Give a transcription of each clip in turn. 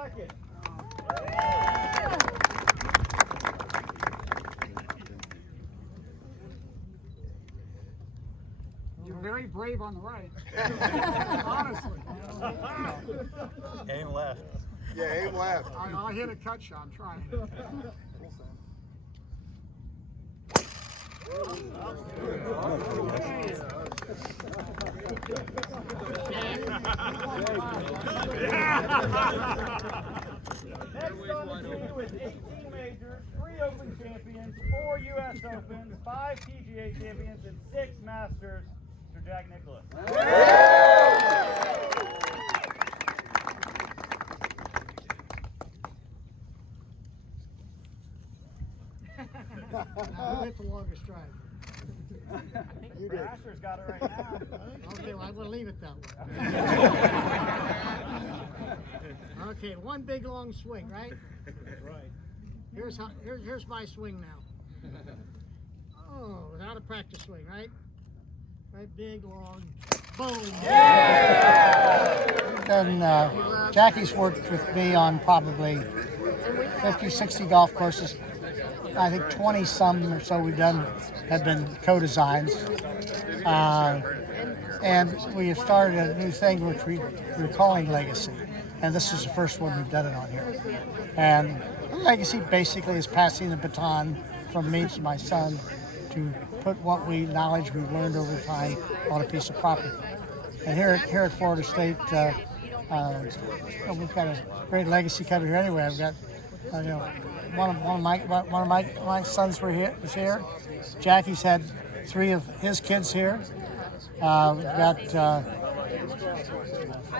second. You're very brave on the right. Honestly. Aim left. Yeah, aim left. I'll hit a cut shot. I'm trying. Next on the team with 18 majors, 3 Open champions, 4 U.S. Opens, 5 PGA champions, and 6 Masters, Mr. Jack Nicklaus. Who hit the longest drive? You did. Asher's got it right now. Okay, well, I'm going to leave it that way. Okay, one big long swing, right? Right. Here's my swing now. Oh, without a practice swing, right? Right, big, long, boom. Then Jackie's worked with me on probably 50, 60 golf courses. I think 20 some or so we've done have been co-designs. And we have started a new thing which we're calling Legacy. And this is the first one we've done it on here. And Legacy basically is passing the baton from me to my son to put what knowledge we've learned over time on a piece of property. And here at Florida State, we've got a great legacy coming here anyway. I've got, one of my sons was here. Jackie's had 3 of his kids here. We've got a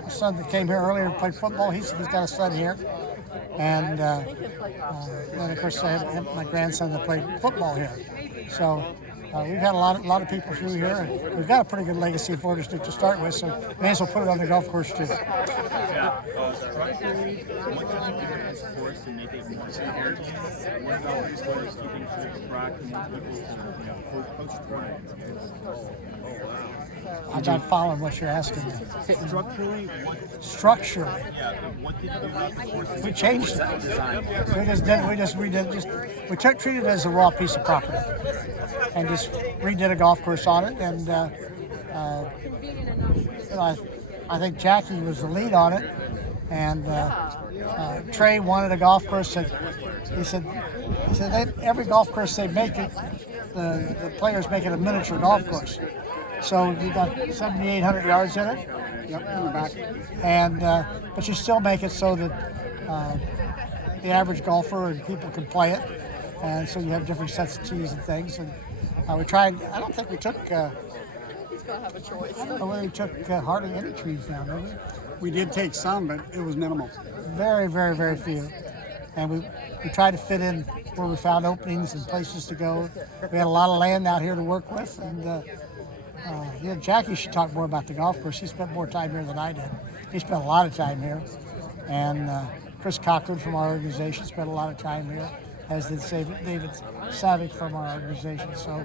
son that came here earlier and played football. He's got a son here. And then, of course, I have my grandson that played football here. So we've had a lot of people through here. And we've got a pretty good legacy of Florida State to start with, so may as well put it on the golf course, too. Yeah. Structurally, what did you do to this course to make it more secure? What about this course keeping sure the rock and post-grind? I'm not following what you're asking me. Structurally, Structurally, what did you do about the course? we changed it. We treated it as a raw piece of property and just redid a golf course on it. And I think Jackie was the lead on it. And Trey wanted a golf course that he said every golf course they make it, the players make it a miniature golf course. So you got 7,800 yards in it. Yep, in the back. And but you still make it so that the average golfer and people can play it, and so you have different sets of tees and things. And we tried. I don't think we took. He's gonna have a choice. I don't know whether we took hardly any trees down, did we? We did take some, but it was minimal. Very, very, very few. And we tried to fit in where we found openings and places to go. We had a lot of land out here to work with, and Jackie should talk more about the golf course. He spent more time here than I did. He spent a lot of time here. And Chris Cochran from our organization spent a lot of time here, as did David Savick from our organization. So,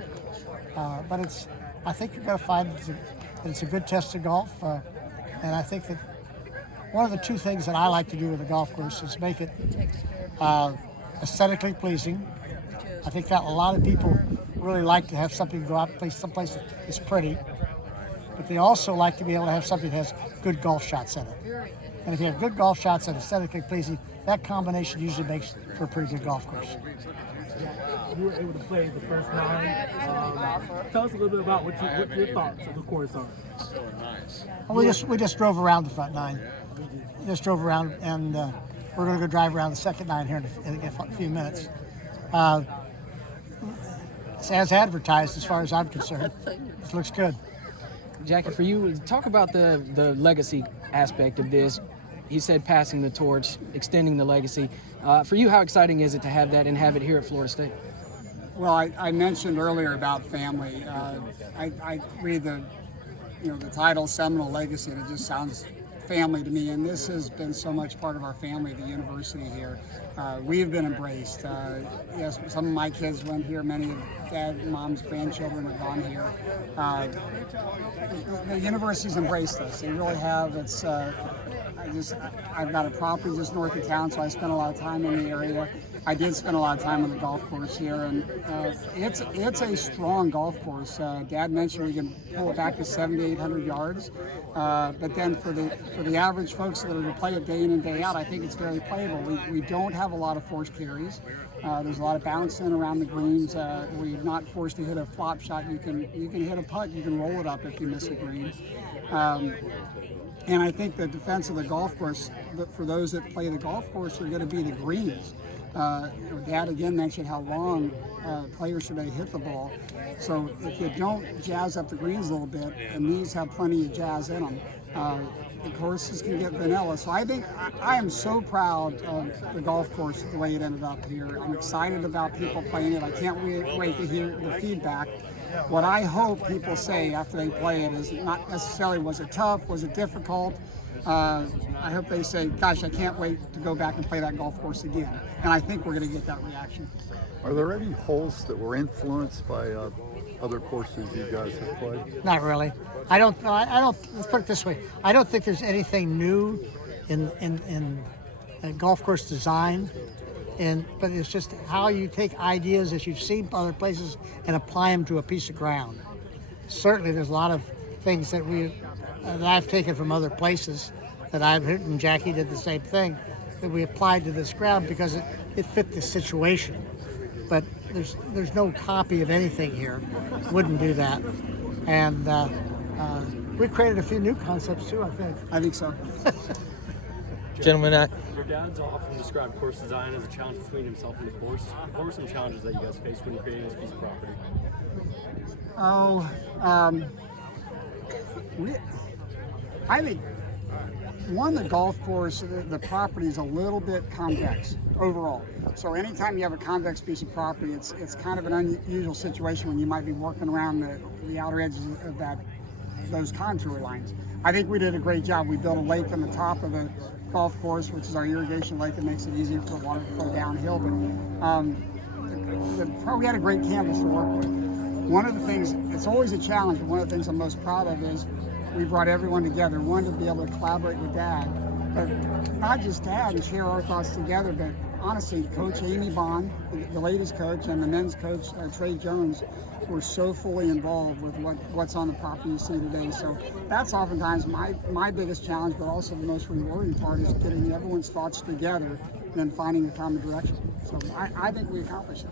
but I think you're going to find that it's a good test of golf. And I think that one of the 2 things that I like to do with a golf course is make it aesthetically pleasing. I think that a lot of people really like to have something go out and play someplace that's pretty, but they also like to be able to have something that has good golf shots in it. And if you have good golf shots and aesthetically pleasing, that combination usually makes for a pretty good golf course. You were able to play the first 9. Tell us a little bit about what your thoughts of the course are. Well, we just drove around the front 9. We just drove around, and we're going to go drive around the second 9 here in a few minutes. It's as advertised, as far as I'm concerned. It looks good. Jackie, for you, talk about the legacy aspect of this. He said passing the torch, extending the legacy. For you, how exciting is it to have that and have it here at Florida State? Well, I mentioned earlier about family. I read the title Seminole Legacy, and it just sounds family to me, and this has been so much part of our family, the university here. We've been embraced. Yes, some of my kids went here, many of dad, mom's grandchildren have gone here. The university's embraced us. They really have. I've got a property just north of town, so I spend a lot of time in the area. I did spend a lot of time on the golf course here, and it's a strong golf course. Dad mentioned we can pull it back to 7,800 yards, but then for the average folks that are to play it day in and day out, I think it's very playable. We don't have a lot of forced carries. There's a lot of bouncing around the greens. We're not forced to hit a flop shot. You can hit a putt. You can roll it up if you miss a green. And I think the defense of the golf course, for those that play the golf course, are going to be the greens. Dad again mentioned how long players today hit the ball. So if you don't jazz up the greens a little bit, and these have plenty of jazz in them, the courses can get vanilla. So I think I am so proud of the golf course the way it ended up here. I'm excited about people playing it. I can't wait to hear the feedback. What I hope people say after they play it is not necessarily was it tough, was it difficult. I hope they say, gosh, I can't wait to go back and play that golf course again. And I think we're going to get that reaction. Are there any holes that were influenced by other courses you guys have played? Not really. I don't. Let's put it this way. I don't think there's anything new in golf course design, but it's just how you take ideas that you've seen other places and apply them to a piece of ground. Certainly, there's a lot of things that I've taken from other places that I've hit, and Jackie did the same thing, that we applied to this ground because it fit the situation. But there's no copy of anything here. Wouldn't do that. And we created a few new concepts too, I think. I think so. Gentlemen, Your dad's often described course design as a challenge between himself and the course. What were some challenges that you guys faced when you created this piece of property? I think the golf course, the property is a little bit convex overall. So anytime you have a convex piece of property, it's kind of an unusual situation when you might be working around the outer edges of those contour lines. I think we did a great job. We built a lake on the top of the golf course, which is our irrigation lake that makes it easier for water to flow downhill. But we had a great canvas to work with. One of the things, it's always a challenge, but one of the things I'm most proud of is we brought everyone together. One, to be able to collaborate with Dad, but not just Dad and share our thoughts together, but honestly, Coach Amy Bond, the latest coach, and the men's coach, Trey Jones, were so fully involved with what's on the property you see today. So that's oftentimes my biggest challenge, but also the most rewarding part is getting everyone's thoughts together and then finding a common direction. So I think we accomplished it.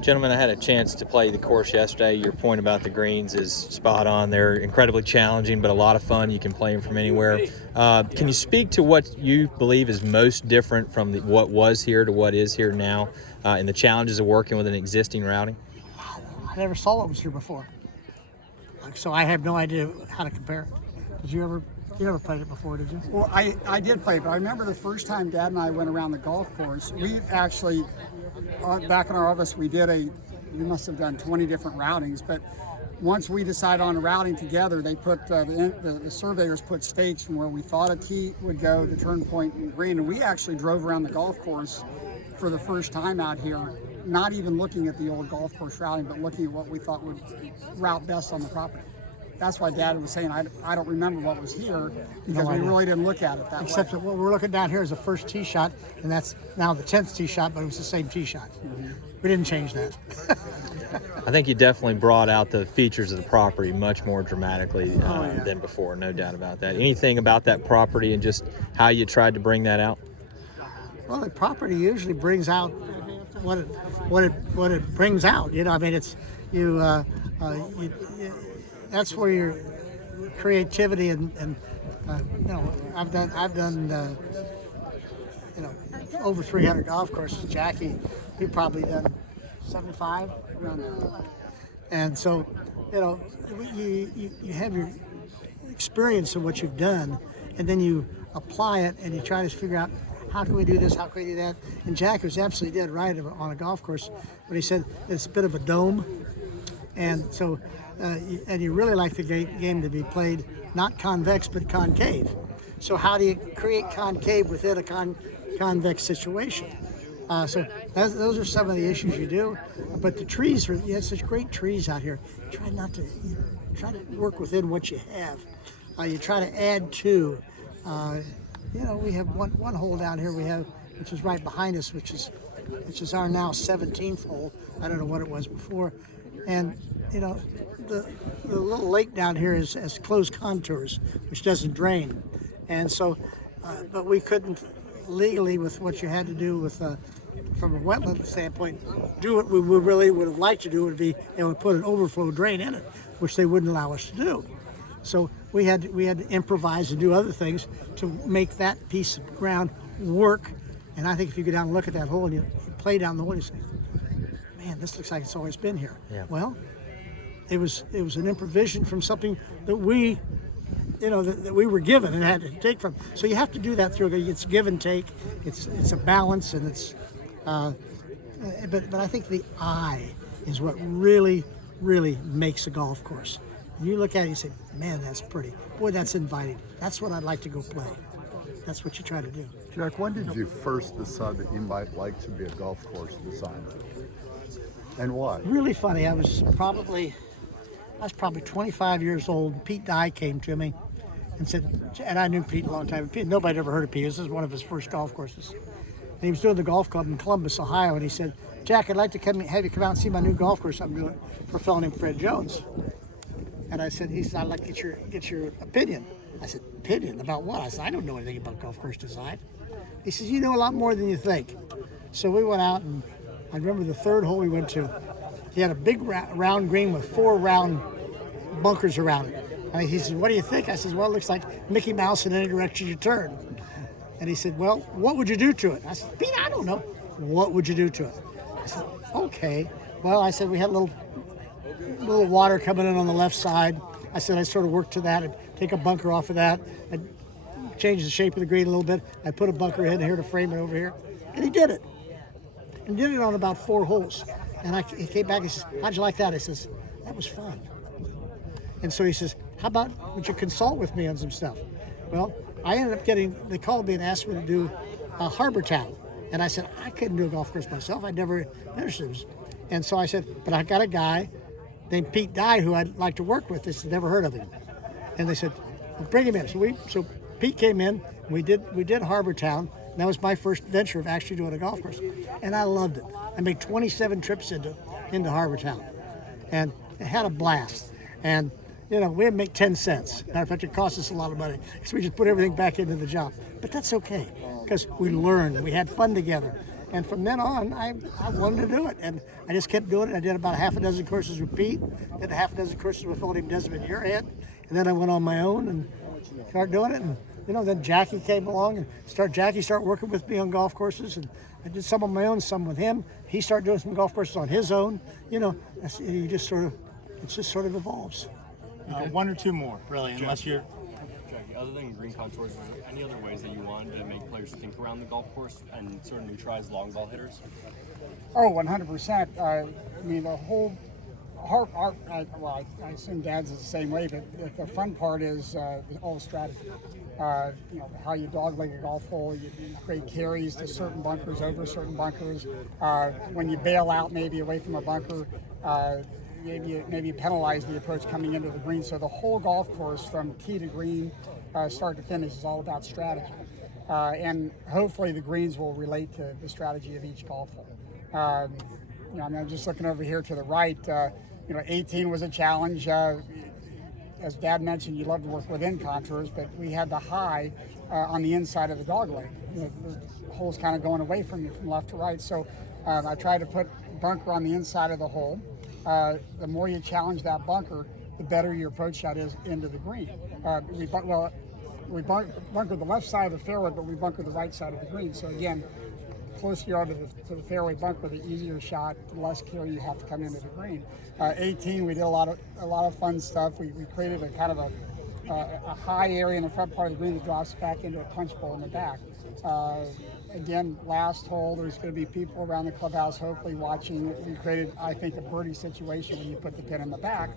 Gentlemen, I had a chance to play the course yesterday. Your point about the greens is spot on. They're incredibly challenging, but a lot of fun. You can play them from anywhere. Can you speak to what you believe is most different from what was here to what is here now, and the challenges of working with an existing routing? I never saw what was here before, so I have no idea how to compare it. Did you ever? You never played it before, did you? Well, I did play, but I remember the first time Dad and I went around the golf course, we actually, back in our office, we must have done 20 different routings, but once we decided on a routing together, they put, the surveyors put stakes from where we thought a tee would go, the turn point and green, and we actually drove around the golf course for the first time out here, not even looking at the old golf course routing, but looking at what we thought would route best on the property. That's why Dad was saying I don't remember what was here because we really didn't look at it that way. Except that what we're looking down here is the first tee shot, and that's now the 10th tee shot, but it was the same tee shot. Mm-hmm. We didn't change that. I think you definitely brought out the features of the property much more dramatically than before, no doubt about that. Anything about that property and just how you tried to bring that out? Well, the property usually brings out what it brings out. You know, I mean, it's that's where your creativity and you know, I've done over 300 golf courses. Jackie, you've probably done 75 around there. And so, you know, you have your experience of what you've done, and then you apply it and you try to figure out how can we do this, how can we do that. And Jack was absolutely dead right on a golf course when he said it's a bit of a dome, and so and you really like the game to be played not convex but concave. So how do you create concave within a convex situation? So those are some of the issues you do. But the trees, you have such great trees out here. Try to work within what you have. You try to add to. We have one hole down here which is right behind us, which is our now 17th hole. I don't know what it was before. And the little lake down here has closed contours, which doesn't drain. And so, but we couldn't legally, with what you had to do with from a wetland standpoint, do what we really would have liked to do, would be able to put an overflow drain in it, which they wouldn't allow us to do. So we had to improvise and do other things to make that piece of ground work. And I think if you go down and look at that hole and you play down the hole, you say, man, this looks like it's always been here. Yeah. Well, it was an improvisation from something that we, that we were given and had to take from. So you have to do that through. It's give and take. It's a balance, and it's. But I think the eye is what really makes a golf course. You look at it, you say, man, that's pretty. Boy, that's inviting. That's what I'd like to go play. That's what you try to do. Jack, when did you first decide that you might like to be a golf course designer? And why? Really funny. I was probably 25 years old. Pete Dye came to me and said, and I knew Pete a long time. Nobody had ever heard of Pete. This is one of his first golf courses. And he was doing the golf club in Columbus, Ohio, and he said, Jack, I'd like to have you come out and see my new golf course I'm doing for a fellow named Fred Jones. And he said, I'd like to get your opinion. I said, opinion? About what? I said, I don't know anything about golf course design. He says, you know a lot more than you think. So we went out, and I remember the third hole we went to. He had a big round green with 4 round bunkers around it. And he said, what do you think? I said, well, it looks like Mickey Mouse in any direction you turn. And he said, well, what would you do to it? I said, Pete, I don't know. What would you do to it? I said, okay. Well, I said, we had a little water coming in on the left side. I said, I'd sort of work to that. I'd take a bunker off of that. I'd change the shape of the green a little bit. I'd put a bunker in here to frame it over here. And he did it. And did it on about 4 holes. And he came back, he says, how'd you like that? I says, that was fun. And so he says, how about, would you consult with me on some stuff? Well, I ended up they called me and asked me to do Harbor Town. And I said, I couldn't do a golf course myself. I'd never finished this. And so I said, but I got a guy named Pete Dye who I'd like to work with. They said, never heard of him. And they said, well, bring him in. So Pete came in, and we did Harbor Town. And that was my first venture of actually doing a golf course. And I loved it. I made 27 trips into Harbor Town. And it had a blast. And we didn't make 10 cents. Matter of fact, it cost us a lot of money because we just put everything back into the job. But that's okay because we learned. We had fun together. And from then on, I wanted to do it. And I just kept doing it. I did about 6 courses with Pete, did 6 courses with a fellow named Desmond Muirhead. And then I went on my own and started doing it. And, then Jackie came along and Jackie started working with me on golf courses. And I did some on my own, some with him. He started doing some golf courses on his own. It just sort of evolves. 1 or 2 more, really, unless you're... Jackie, other than green contours, was there any other ways that you wanted to make players think around the golf course and sort of neutralize long ball hitters? Oh, 100%. I mean, the whole... I assume Dad's is the same way, but the fun part is all the strategy. How you dogleg a golf hole, you create carries to certain bunkers, over certain bunkers. When you bail out maybe away from a bunker, maybe penalize the approach coming into the green. So the whole golf course from tee to green, start to finish, is all about strategy. And hopefully the greens will relate to the strategy of each golf hole. I'm just looking over here to the right. 18 was a challenge. As Dad mentioned, you love to work within contours, but we had the high on the inside of the dog leg. The hole's kind of going away from you from left to right. So I tried to put bunker on the inside of the hole. The more you challenge that bunker, the better your approach shot is into the green. We bunkered the left side of the fairway, but we bunkered the right side of the green. So again, the closer you are to the fairway bunker, the easier shot, the less carry you have to come into the green. 18, we did a lot of fun stuff. We created a kind of a high area in the front part of the green that drops back into a punch bowl in the back. Again, last hole, there's going to be people around the clubhouse hopefully watching. We created, I think, a birdie situation when you put the pin in the back.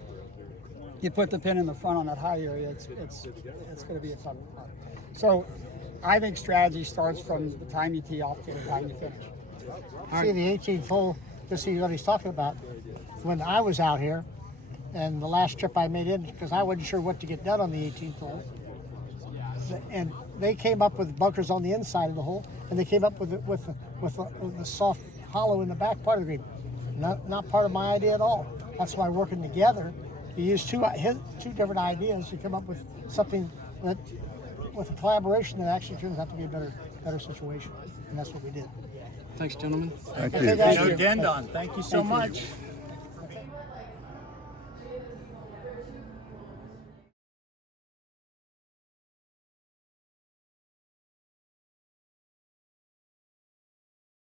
you put the pin in the front on that high area, it's going to be a tough putt. So I think strategy starts from the time you tee off to the time you finish. See, the 18th hole, to see what he's talking about. When I was out here, and the last trip I made in, because I wasn't sure what to get done on the 18th hole, and they came up with bunkers on the inside of the hole, and they came up with a soft hollow in the back part of the green. Not part of my idea at all. That's why working together, you use two different ideas. You come up with something that, with a collaboration, that actually turns out to be a better situation, and that's what we did. Thanks, gentlemen. Thank Okay, you. guys. Again, Don. Thank you so much.